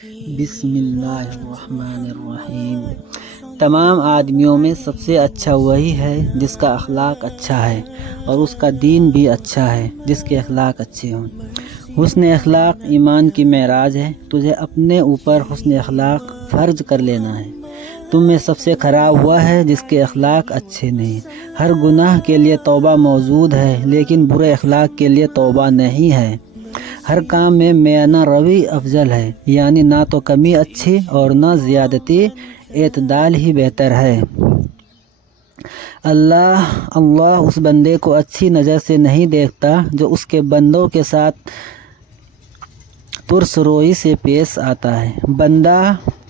بسم اللہ الرحمن الرحیم۔ تمام آدمیوں میں سب سے اچھا وہی ہے جس کا اخلاق اچھا ہے، اور اس کا دین بھی اچھا ہے جس کے اخلاق اچھے ہوں۔ حسن اخلاق ایمان کی معراج ہے۔ تجھے اپنے اوپر حسن اخلاق فرض کر لینا ہے۔ تم میں سب سے خراب وہ ہے جس کے اخلاق اچھے نہیں۔ ہر گناہ کے لیے توبہ موجود ہے، لیکن برے اخلاق کے لیے توبہ نہیں ہے۔ ہر کام میں میانہ روی افضل ہے، یعنی نہ تو کمی اچھی اور نہ زیادتی، اعتدال ہی بہتر ہے۔ اللہ اس بندے کو اچھی نظر سے نہیں دیکھتا جو اس کے بندوں کے ساتھ ترس روئی سے پیش آتا ہے۔ بندہ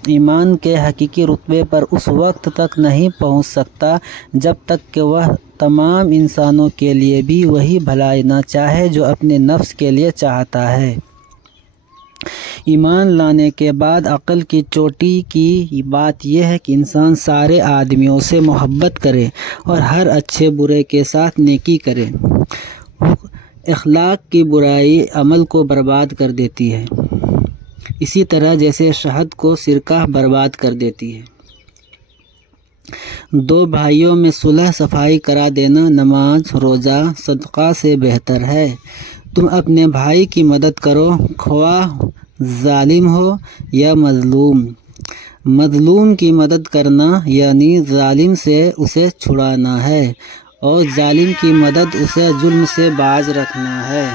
ایمان کے حقیقی رتبے پر اس وقت تک نہیں پہنچ سکتا جب تک کہ وہ تمام انسانوں کے لیے بھی وہی بھلائی نہ چاہے جو اپنے نفس کے لیے چاہتا ہے۔ ایمان لانے کے بعد عقل کی چوٹی کی بات یہ ہے کہ انسان سارے آدمیوں سے محبت کرے اور ہر اچھے برے کے ساتھ نیکی کرے۔ اخلاق کی برائی عمل کو برباد کر دیتی ہے، اسی طرح جیسے شہد کو سرکہ برباد کر دیتی ہے۔ دو بھائیوں میں صلح صفائی کرا دینا نماز، روزہ، صدقہ سے بہتر ہے۔ تم اپنے بھائی کی مدد کرو، خواہ ظالم ہو یا مظلوم۔ مظلوم کی مدد کرنا یعنی ظالم سے اسے چھڑانا ہے، اور ظالم کی مدد اسے ظلم سے باز رکھنا ہے۔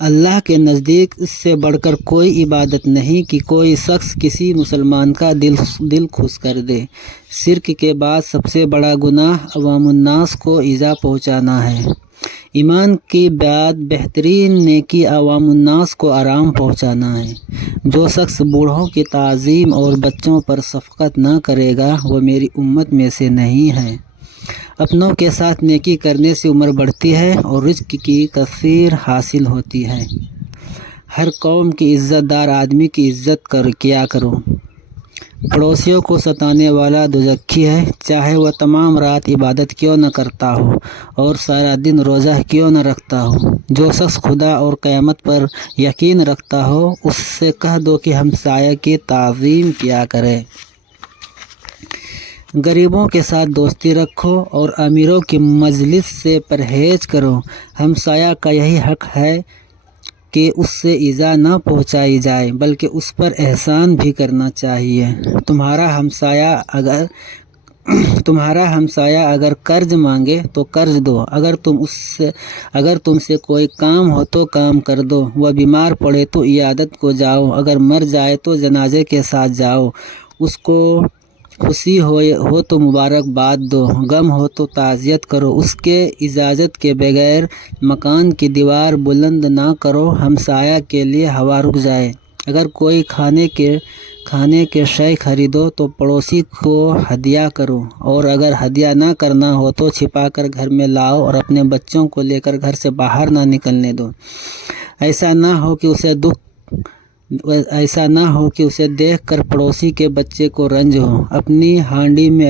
اللہ کے نزدیک اس سے بڑھ کر کوئی عبادت نہیں کہ کوئی شخص کسی مسلمان کا دل خوش کر دے۔ شرک کے بعد سب سے بڑا گناہ عوام الناس کو ایذا پہنچانا ہے۔ ایمان کی بعد بہترین نیکی عوام الناس کو آرام پہنچانا ہے۔ جو شخص بوڑھوں کی تعظیم اور بچوں پر شفقت نہ کرے گا وہ میری امت میں سے نہیں ہے۔ اپنوں کے ساتھ نیکی کرنے سے عمر بڑھتی ہے اور رزق کی کثیر حاصل ہوتی ہے۔ ہر قوم کی عزت دار آدمی کی عزت کیا کرو۔ پڑوسیوں کو ستانے والا دوزخی ہے، چاہے وہ تمام رات عبادت کیوں نہ کرتا ہو اور سارا دن روزہ کیوں نہ رکھتا ہو۔ جو شخص خدا اور قیامت پر یقین رکھتا ہو اس سے کہہ دو کہ ہمسایہ کی تعظیم کیا کرے۔ غریبوں کے ساتھ دوستی رکھو اور امیروں کی مجلس سے پرہیز کرو۔ ہمسایہ کا یہی حق ہے کہ اس سے ایذا نہ پہنچائی جائے، بلکہ اس پر احسان بھی کرنا چاہیے۔ تمہارا ہمسایہ اگر قرض مانگے تو قرض دو، اگر تم سے کوئی کام ہو تو کام کر دو۔ وہ بیمار پڑے تو عیادت کو جاؤ، اگر مر جائے تو جنازے کے ساتھ جاؤ۔ اس کو خوشی ہو تو مبارکباد دو، غم ہو تو تعزیت کرو۔ اس کے اجازت کے بغیر مکان کی دیوار بلند نہ کرو، ہمسایہ کے لیے ہوا رک جائے۔ اگر کوئی کھانے کے شے خریدو تو پڑوسی کو ہدیہ کرو، اور اگر ہدیہ نہ کرنا ہو تو چھپا کر گھر میں لاؤ اور اپنے بچوں کو لے کر گھر سے باہر نہ نکلنے دو۔ ایسا نہ ہو کہ اسے دیکھ کر پڑوسی کے بچے کو رنج ہو۔ اپنی ہانڈی میں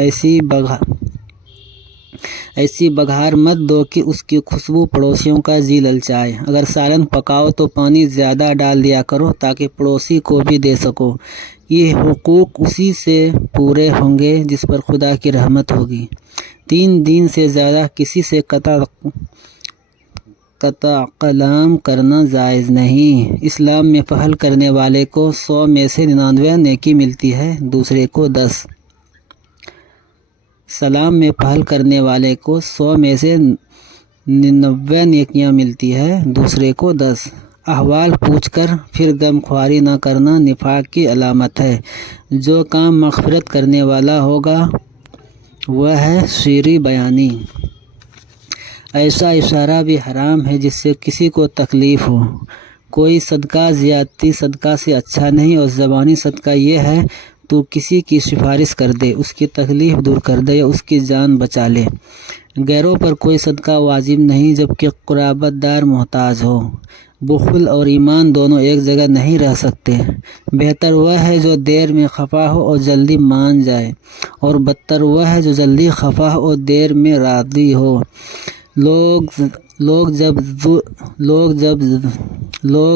ایسی بگھار مت دو کہ اس کی خوشبو پڑوسیوں کا جی للچائے۔ اگر سالن پکاؤ تو پانی زیادہ ڈال دیا کرو تاکہ پڑوسی کو بھی دے سکو۔ یہ حقوق اسی سے پورے ہوں گے جس پر خدا کی رحمت ہوگی۔ 3 دن سے زیادہ کسی سے قطع کلام کرنا جائز نہیں۔ اسلام میں پہل کرنے والے کو 100 میں سے 99 نیکی ملتی ہے، دوسرے کو 10۔ سلام میں پہل کرنے والے کو 100 میں سے 99 نیکیاں ملتی ہے، دوسرے کو 10۔ احوال پوچھ کر پھر غم خواری نہ کرنا نفاق کی علامت ہے۔ جو کام مغفرت کرنے والا ہوگا وہ ہے شیریں بیانی۔ ایسا اشارہ بھی حرام ہے جس سے کسی کو تکلیف ہو۔ کوئی صدقہ زیادتی صدقہ سے اچھا نہیں، اور زبانی صدقہ یہ ہے تو کسی کی سفارش کر دے، اس کی تکلیف دور کر دے یا اس کی جان بچا لے۔ غیروں پر کوئی صدقہ واجب نہیں جبکہ قرابت دار محتاج ہو۔ بخل اور ایمان دونوں ایک جگہ نہیں رہ سکتے۔ بہتر وہ ہے جو دیر میں خفا ہو اور جلدی مان جائے، اور بدتر وہ ہے جو جلدی خفا ہو اور دیر میں راضی ہو۔ لوگ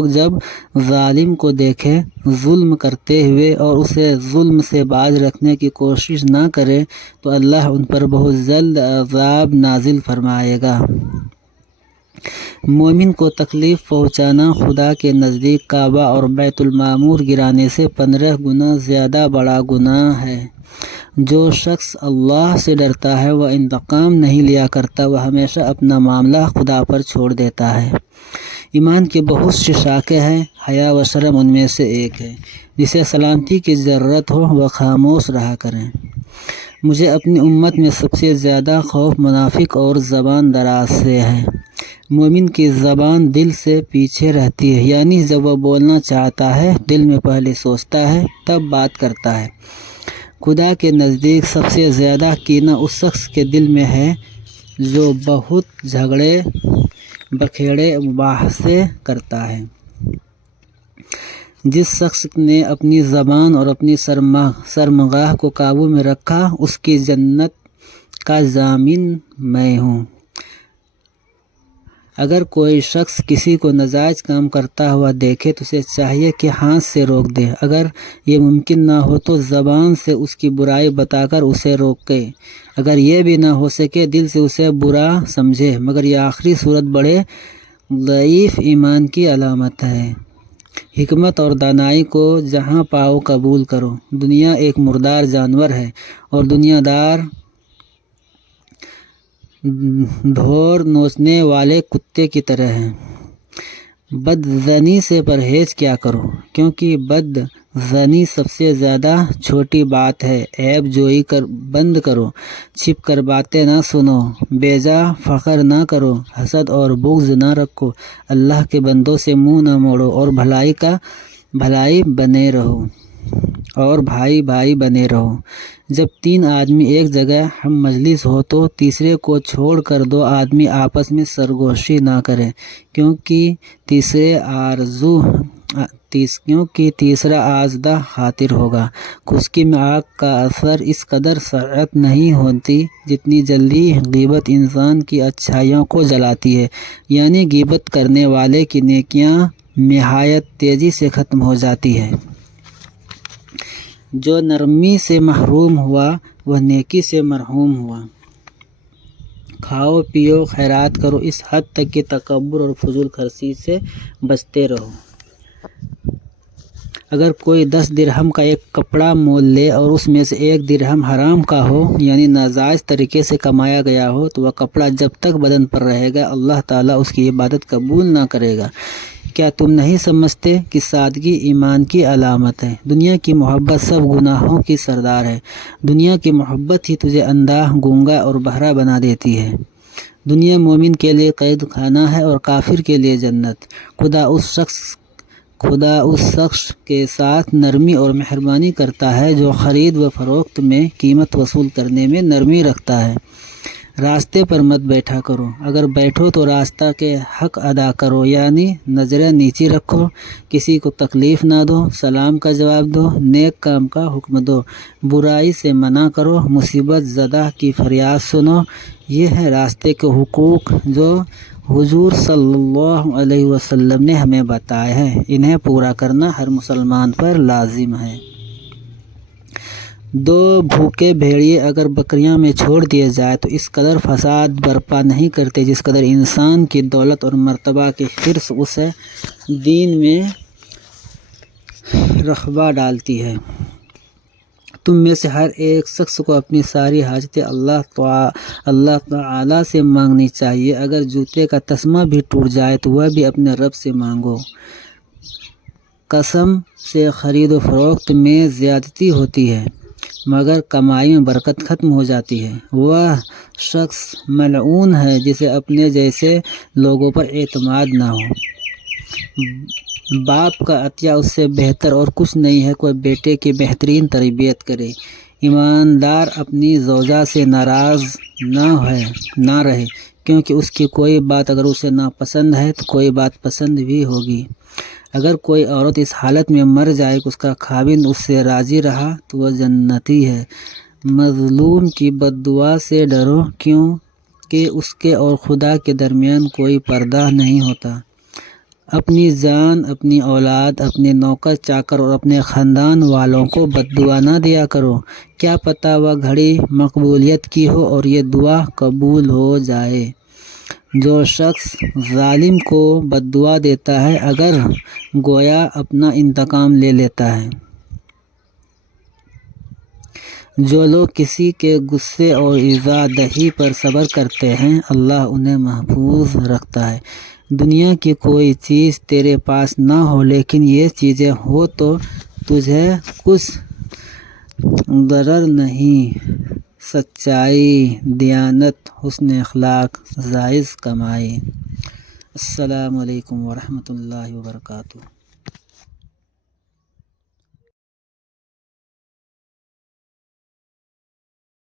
جب ظالم کو دیکھیں ظلم کرتے ہوئے اور اسے ظلم سے باز رکھنے کی کوشش نہ کرے تو اللہ ان پر بہت جلد عذاب نازل فرمائے گا۔ مومن کو تکلیف پہنچانا خدا کے نزدیک کعبہ اور بیت المعمور گرانے سے 15 گنا زیادہ بڑا گناہ ہے۔ جو شخص اللہ سے ڈرتا ہے وہ انتقام نہیں لیا کرتا، وہ ہمیشہ اپنا معاملہ خدا پر چھوڑ دیتا ہے۔ ایمان کی بہت سی شاخیں ہیں، حیا و شرم ان میں سے ایک ہے۔ جسے سلامتی کی ضرورت ہو وہ خاموش رہا کریں۔ مجھے اپنی امت میں سب سے زیادہ خوف منافق اور زبان دراز سے ہے۔ مومن کی زبان دل سے پیچھے رہتی ہے، یعنی جب وہ بولنا چاہتا ہے دل میں پہلے سوچتا ہے تب بات کرتا ہے۔ خدا کے نزدیک سب سے زیادہ کینہ اس شخص کے دل میں ہے جو بہت جھگڑے بکھیڑے مباحثے کرتا ہے۔ جس شخص نے اپنی زبان اور اپنی شرمگاہ کو قابو میں رکھا اس کی جنت کا ضامن میں ہوں۔ اگر کوئی شخص کسی کو ناجائز کام کرتا ہوا دیکھے تو اسے چاہیے کہ ہاتھ سے روک دے، اگر یہ ممکن نہ ہو تو زبان سے اس کی برائی بتا کر اسے روکے، اگر یہ بھی نہ ہو سکے دل سے اسے برا سمجھے، مگر یہ آخری صورت بڑے ضعیف ایمان کی علامت ہے۔ حکمت اور دانائی کو جہاں پاؤ قبول کرو۔ دنیا ایک مردار جانور ہے اور دنیا دار ڈھور نوچنے والے کتے کی طرح ہے۔ بدظنی سے پرہیز کیا کرو، کیونکہ بدظنی سب سے زیادہ چھوٹی بات ہے۔ عیب جوئی بند کرو، چھپ کر باتیں نہ سنو، بیجا فخر نہ کرو، حسد اور بغض نہ رکھو، اللہ کے بندوں سے منہ نہ موڑو اور بھائی بنے رہو۔ جب 3 آدمی ایک جگہ ہم مجلس ہو تو تیسرے کو چھوڑ کر 2 آدمی آپس میں سرگوشی نہ کریں، کیونکہ تیسرا آزدہ خاطر ہوگا۔ خشکی میں آگ کا اثر اس قدر سرعت نہیں ہوتی جتنی جلدی غیبت انسان کی اچھائیوں کو جلاتی ہے، یعنی غیبت کرنے والے کی نیکیاں نہایت تیزی سے ختم ہو جاتی ہے۔ جو نرمی سے محروم ہوا وہ نیکی سے مرحوم ہوا۔ کھاؤ پیو خیرات کرو، اس حد تک کہ تکبر اور فضول خرچی سے بچتے رہو۔ اگر کوئی 10 درہم کا ایک کپڑا مول لے اور اس میں سے 1 درہم حرام کا ہو، یعنی ناجائز طریقے سے کمایا گیا ہو، تو وہ کپڑا جب تک بدن پر رہے گا اللہ تعالیٰ اس کی عبادت قبول نہ کرے گا۔ کیا تم نہیں سمجھتے کہ سادگی ایمان کی علامت ہے؟ دنیا کی محبت سب گناہوں کی سردار ہے۔ دنیا کی محبت ہی تجھے اندھا، گونگا اور بہرا بنا دیتی ہے۔ دنیا مومن کے لیے قید خانہ ہے اور کافر کے لیے جنت۔ خدا اس شخص کے ساتھ نرمی اور مہربانی کرتا ہے جو خرید و فروخت میں قیمت وصول کرنے میں نرمی رکھتا ہے۔ راستے پر مت بیٹھا کرو، اگر بیٹھو تو راستہ کے حق ادا کرو، یعنی نظریں نیچی رکھو، کسی کو تکلیف نہ دو، سلام کا جواب دو، نیک کام کا حکم دو، برائی سے منع کرو، مصیبت زدہ کی فریاد سنو۔ یہ ہے راستے کے حقوق جو حضور صلی اللہ علیہ وسلم نے ہمیں بتائے ہیں، انہیں پورا کرنا ہر مسلمان پر لازم ہے۔ 2 بھوکے بھیڑیے اگر بکریاں میں چھوڑ دیے جائے تو اس قدر فساد برپا نہیں کرتے جس قدر انسان کی دولت اور مرتبہ کی حرص اسے دین میں رغبہ ڈالتی ہے۔ تم میں سے ہر ایک شخص کو اپنی ساری حاجتیں اللہ تعالیٰ سے مانگنی چاہیے۔ اگر جوتے کا تسمہ بھی ٹوٹ جائے تو وہ بھی اپنے رب سے مانگو۔ قسم سے خرید و فروخت میں زیادتی ہوتی ہے مگر کمائی میں برکت ختم ہو جاتی ہے۔ وہ شخص ملعون ہے جسے اپنے جیسے لوگوں پر اعتماد نہ ہو۔ باپ کا عطیہ اس سے بہتر اور کچھ نہیں ہے کوئی بیٹے کی بہترین تربیت کرے۔ ایماندار اپنی زوجہ سے ناراض نہ رہے، کیونکہ اس کی کوئی بات اگر اسے ناپسند ہے تو کوئی بات پسند بھی ہوگی۔ اگر کوئی عورت اس حالت میں مر جائے کہ اس کا خاوند اس سے راضی رہا تو وہ جنتی ہے۔ مظلوم کی بد دعا سے ڈرو، کہ اس کے اور خدا کے درمیان کوئی پردہ نہیں ہوتا۔ اپنی جان، اپنی اولاد، اپنے نوکر چاکر اور اپنے خاندان والوں کو بد دعا نہ دیا کرو، کیا پتہ وہ گھڑی مقبولیت کی ہو اور یہ دعا قبول ہو جائے۔ جو شخص ظالم کو بد دعا دیتا ہے اگر گویا اپنا انتقام لے لیتا ہے۔ جو لوگ کسی کے غصے اور ایذا دہی پر صبر کرتے ہیں اللہ انہیں محفوظ رکھتا ہے۔ دنیا کی کوئی چیز تیرے پاس نہ ہو لیکن یہ چیزیں ہو تو تجھے کچھ ضرر نہیں۔ سچائی، دیانت، حسن اخلاق، جائز کمائی۔ السلام علیکم ورحمۃ اللہ وبرکاتہ۔